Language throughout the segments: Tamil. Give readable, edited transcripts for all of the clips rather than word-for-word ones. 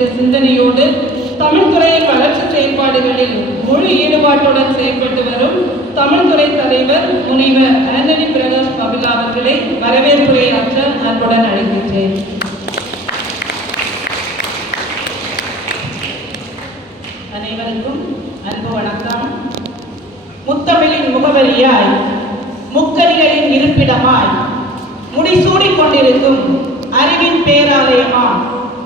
என்ற சிந்தனையோடு தமிழ்துறையின் வளர்ச்சி செயல்பாடுகளில் முழு ஈடுபாட்டுடன் செயல்பட்டு வரும் தமிழ்துறை தலைவர் முனைவர் ஆண்டனி பிரகாஷ் கபிலா அவர்களை வரவேற்புரையாற்ற அன்புடன் அழைக்கின்றேன். அனைவருக்கும் அன்பு வணக்கம். முத்தமிழின் முகவரியாய், முக்கரிகளின் இருப்பிடமாய், முடிசூடிக் கொண்டிருக்கும் அறிவின் பேராலயமா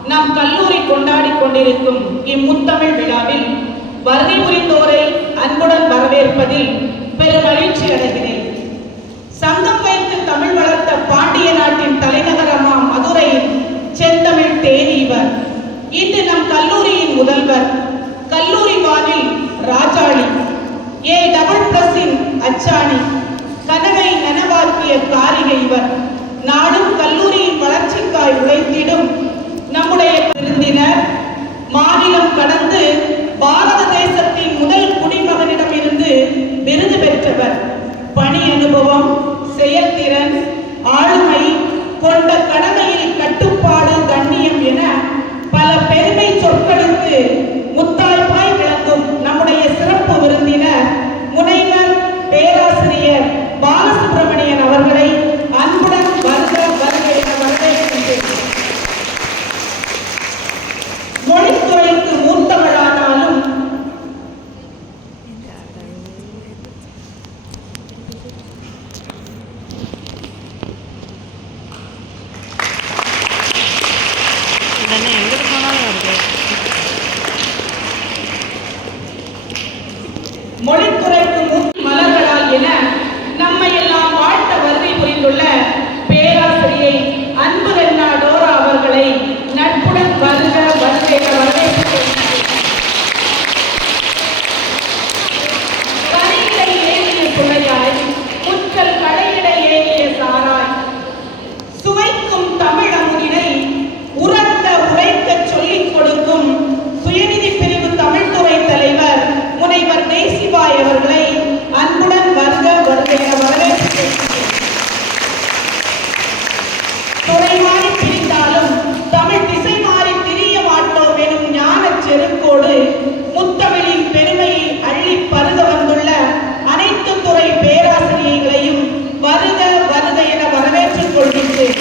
நம் கல்லூரி கொண்டாடி கொண்டிருக்கும் இம்முத்தமிழ் விழாவில் வருகை புரிந்தோரை அன்புடன் வரவேற்பதில் பெருமகிழ்ச்சி அடைகிறேன். சங்கம் வைத்து தமிழ் வளர்த்த பாண்டிய நாட்டின் தலைநகரமா மதுரையின் செந்தமிழ் தேனி இவர். இன்று நம் கல்லூரியின் முதல்வர், கல்லூரி வானில் ராஜாளி, AA+இன் அச்சாணி, கனவை நனவாக்கிய காரிகை இவர். நாடும் கல்லூரியின் வளர்ச்சிக்காய் உழைத்திடும் நம்முடைய விருந்தினர். மாநிலம் கடந்து பாரத தேசத்தின் முதல் குடிமகனிடமிருந்து விருது பெற்றவர். பணி அனுபவம், செயல்திறன், ஆளுமை கொண்ட கடமையில் கட்டுப்பாடு, கண்ணியம் என பல பெருமை சொற்களுக்கு முத்தாய்ப்பாய் விளங்கும் நம்முடைய சிறப்பு விருந்தினர் முனைவர் பேராசிரியர் பாலசுப்ரமணியன் அவர்களை அன்புடன் வருக வருக என வரவேற்கின்றேன். மொழித்துறைக்கு மூத்தவரானாலும் மொழித்துறைக்கு மலர்களால் என நம்மை எல்லாம் வாழ்த்த வருகை புரிந்துள்ள பேராசிரியை அன்பு ரென்னா டோரா அவர்களை நட்புடன் வருக வருக என வரவேற்கிறேன். கரையிடை ஏறிய துணையாய், முற்றல் கடையிட ஏறிய சாராய், சுவைக்கும் தமிழ் அமுதினை உரத்த உரைக்க சொல்லிக் கொடுக்கும் சுயநிதி பிரிவு தமிழ்துறை தலைவர் முனைவர் தேசிபாய் அவர்களை அன்புடன் வருக வருக என வரவேற்கிறேன். துறை மாறி பிரிந்தாலும் தமிழ் திசை மாறி திரிய மாட்டோம் எனும் ஞான செருக்கோடு முத்தமிழின் பெருமையை அள்ளி பருக வந்துள்ள அனைத்து துறை பேராசிரியர்களையும் வருக வருக என வரவேற்றுக் கொள்கின்றேன்.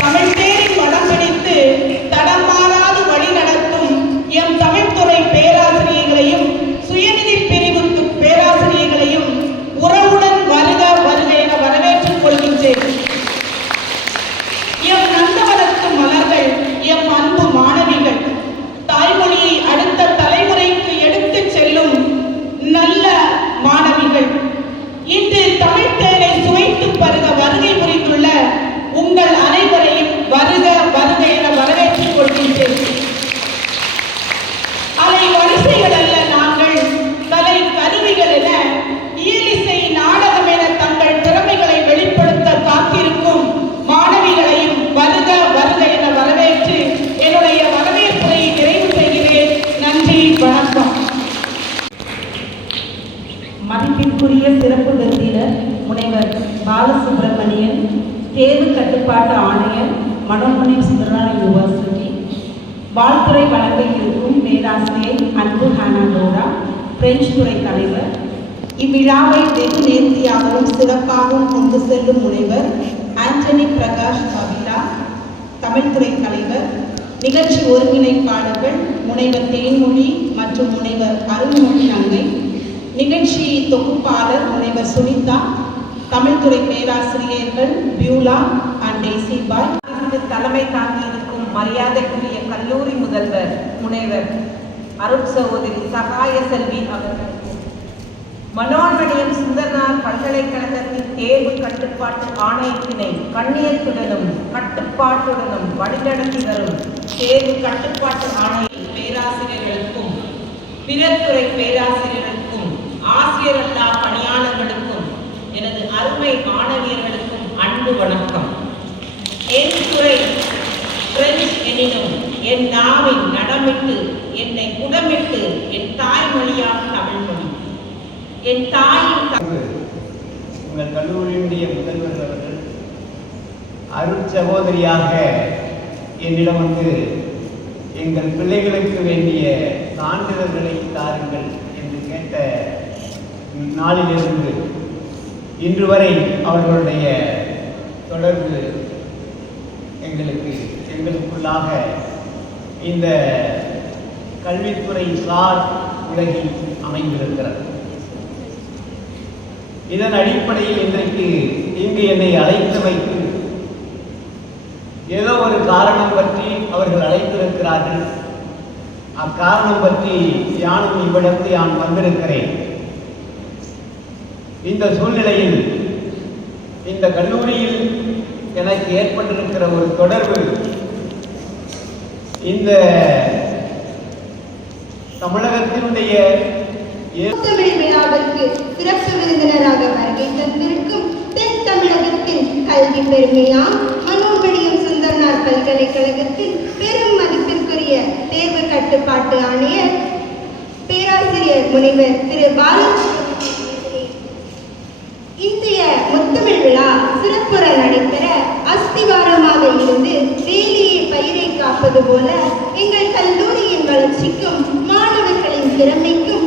தமிழ் பேரின் வடம் பிடித்து தடம் மாறாது வழி நடத்தும் எம் தமிழ்துறை பேராசிரியர்களையும் சுயநிதி பிரிவு பேராசிரியர்களையும் உறவுடன் வருக வருக என வரவேற்றுக் கொள்கின்றேன். எம் நந்தவனத்து மலர்கள், எம் அன்பு மாணவிகள், தாய்மொழியை அடுத்த தலைமுறைக்கு எடுத்துச் செல்லும் நல்ல மாணவிகள், இன்று தமிழ் தேனை சுவைத்து பருக வருகை புரிந்துள்ள உங்கள் அனைவரையும் வருக வருக என வரவேற்றுக் கொள்கின்றேன். அலை வரிசைகள் அல்ல நாங்கள், கலை கருவிகள் என இயலிசை நாடகம் என தங்கள் திறமைகளை வெளிப்படுத்த காத்திருக்கும் மாணவிகளையும் வருக வருக என வரவேற்று என்னுடைய வரவேற்புரையை நிறைவு செய்கிறேன். நன்றி, வணக்கம். மதிப்பிற்குரிய சிறப்பு விருந்தினர் முனைவர் பாலசுப்ரமணியன், தேர்வு கட்டுப்பாட்டு ஆணையர், மனோன்மணி சுந்தரா யூனிவர்சிட்டி, வாழ்த்துறை வழங்க இருக்கும் பேராசிரியை அன்பு ஹானா டோரா, பிரெஞ்சு துறை தலைவர், இவ்விழாவை வெகு நேர்த்தியாகவும் சிறப்பாகவும் கொண்டு செல்லும் முனைவர் ஆண்டனி பிரகாஷ் கபிலா, தமிழ்துறை தலைவர், நிகழ்ச்சி ஒருங்கிணைப்பாளர்கள் முனைவர் தேன்மொழி மற்றும் முனைவர் அருள்மொழி நங்கை, நிகழ்ச்சி தொகுப்பாளர் முனைவர் சுனிதா, தமிழ்துறை பேராசிரியர்கள் பியூலா அண்ட் டேசிபாய், தலைமை தாங்கியிருக்கும் மரியாதைக்குரிய கல்லூரி முதல்வர் முனைவர் அருட்சகோதரி சகாய செல்வி அவர்களுக்கு, மனோன்மணியம் சுந்தரனார் பல்கலைக்கழகத்தின் தேர்வு கட்டுப்பாட்டு ஆணையத்தினை கண்ணியத்துடனும் கட்டுப்பாட்டுடனும் வழிநடத்தி வரும் தேர்வு கட்டுப்பாட்டு ஆணைய பேராசிரியர்களுக்கும் பிறத்துறை பேராசிரியர்களுக்கும் ஆசிரியரல்லா பணியாளர்களுக்கும் எனது அருமை மாணவியர்களுக்கும் அன்பு வணக்கம். என் துறை பிரெஞ்சு எனினும் என் நாவின் நடமிட்டு என்னை குடமிட்டு என் தாய்மொழியாக தமிழ்மொழி, என் தாயின் உங்கள் கல்லூரியினுடைய முதல்வர் அவர்கள் அருட்சகோதரியாக என்னிடம் வந்து எங்கள் பிள்ளைகளுக்கு வேண்டிய சான்றிதழ்களை தாருங்கள் என்று கேட்ட நாளிலிருந்து இன்று வரை அவர்களுடைய தொடர்பு எங்களுக்குள்ளாக இந்த கல்வித்துறை சார் உலகில் அமைந்திருக்கிறது. இதன் அடிப்படையில் இன்றைக்கு இங்கு என்னை அழைத்து வைத்து ஏதோ ஒரு காரணம் பற்றி அவர்கள் அழைத்திருக்கிறார்கள். அக்காரணம் பற்றி யானும் இவ்விடத்து யான் வந்திருக்கிறேன். இந்த சூழ்நிலையில் இந்த கல்லூரியில் எனக்கு ஏற்பட்டிருக்கிற ஒரு தொடர்பு இந்த தமிழகத்தினுடைய தமிழ் விழாவிற்கு சிறப்பு விருந்தினராக வருகை தந்திருக்கும் தென் தமிழகத்தின் கல்வி பெருமையாம் மனோன்மணியம் சுந்தரனார் பல்கலைக்கழகத்தின் பெரும் மதிப்பிற்குரிய தேர்வு கட்டுப்பாட்டு ஆணையர் பேராசிரியர் முனைவர் திரு பாலாஜி இந்திய முத்தமிழ் விழா சிறப்புற நடைபெற அஸ்திவாரமாக இருந்து வேலியை பயிரை காப்பது போல எங்கள் கல்லூரியின் வளர்ச்சிக்கும் மாணவர்களின் திறமைக்கும்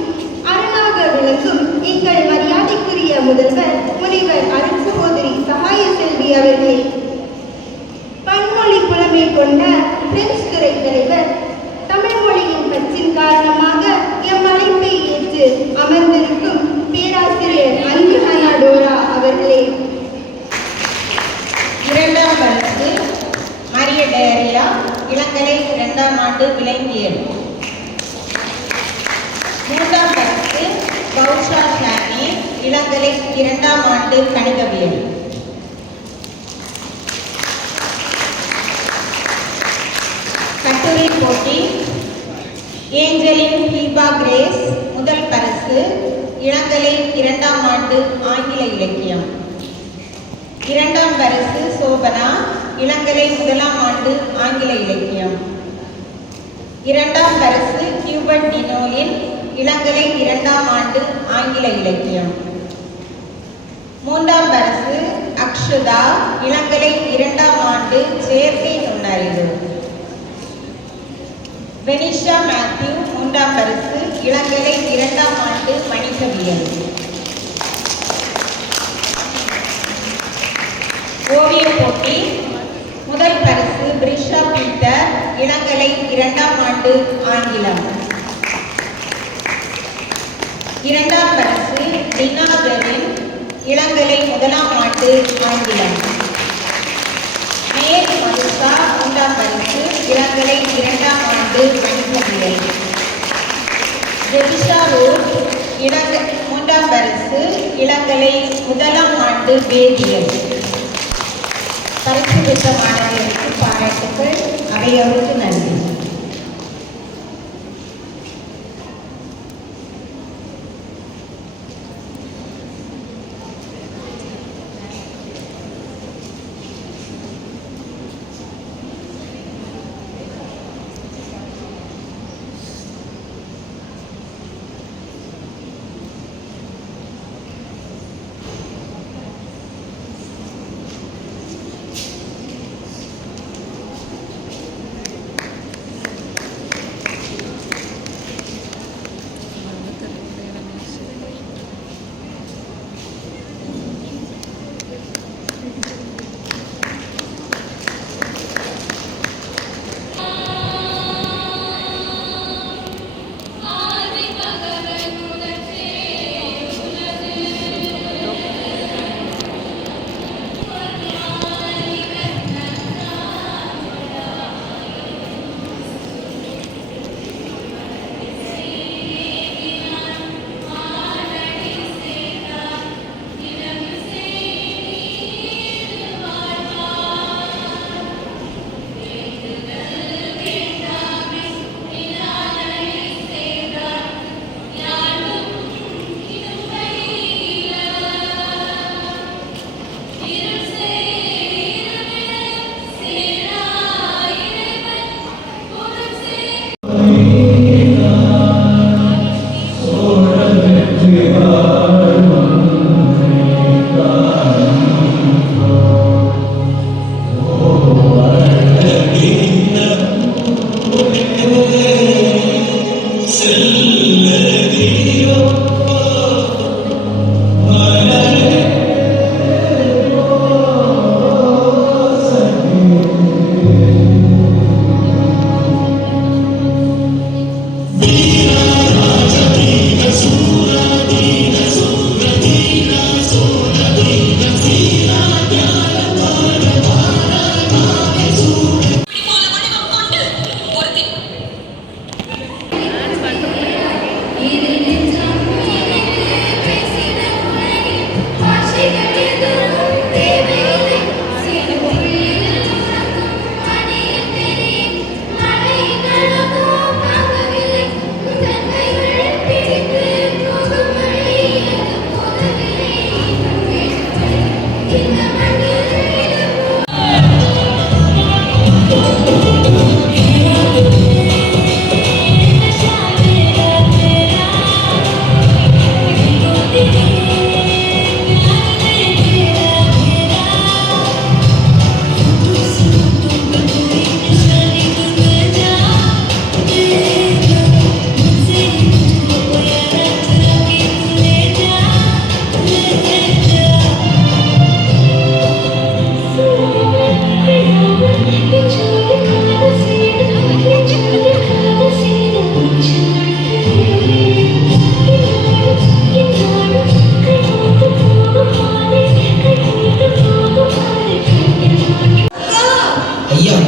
அரணாக விளங்கும் எங்கள் மரியாதைக்குரிய முதல்வர் முனைவர் அருள் சகோதரி சகாய செல்வி அவர்களை பன்மொழி புலமை கொண்ட பிரெஞ்சு துறை தலைவர் தமிழ் மொழியின் பற்றின் காரணமாக எம் அழைப்பை ஏற்று அமர்ந்திருக்கும் பேராசிரியர் அன்புஹானா டோரா அவர்களே, இரண்டாம் வகுப்பு மரிய டேரியா இளங்கலை 2ஆம் ஆண்டு விலங்கியல், மூன்றாம் வகுப்பு பௌஷா ஷானி இளங்கலை 2ஆம் ஆண்டு கணிதவியல், கட்டுரை போட்டி ஏஞ்சலின் ஹீபா கிரேஸ் முதல் பரிசு இளங்கலை 2ஆம் ஆண்டு ஆங்கில இலக்கியம், 2ஆம் பரிசு சோபனா இளங்கலை 1ஆம் ஆண்டு ஆங்கில இலக்கியம், 2ஆம் பரிசு கியூபர்ட் டினோலின் இளங்கலை 2ஆம் ஆண்டு ஆங்கில இலக்கியம், 3ஆம் பரிசு அக்ஷுதா இளங்கலை 2ஆம் ஆண்டு செயற்கை நுண்ணறிவு, வெனிஷா மேத்யூ 3ஆம் பரிசு இளங்கலை 2ஆம் ஆண்டு வணிகவியல், ஓவியப் போட்டி முதல் பரிசு பிரிஷா பீட்டர் இளங்கலை 2ஆம் ஆண்டு ஆங்கிலம், 2ஆம் பரிசு டினா பெரின் இளங்கலை 1ஆம் ஆண்டு ஆங்கிலம், மேரி மதுசா 3ஆம் பரிசு இளங்கலை 2ஆம் ஆண்டு வணிகவியல், ஜெபிஷா ரூட் 3ஆம் பரிசு இளங்கலை 1ஆம் ஆண்டு வேதியியல். பரிசு பெற்ற மாணவர்களுக்கு பாராட்டுகள், அவையோருக்கு நன்றி.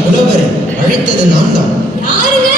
புலவர் அழைத்தது நான் தான். யாருங்க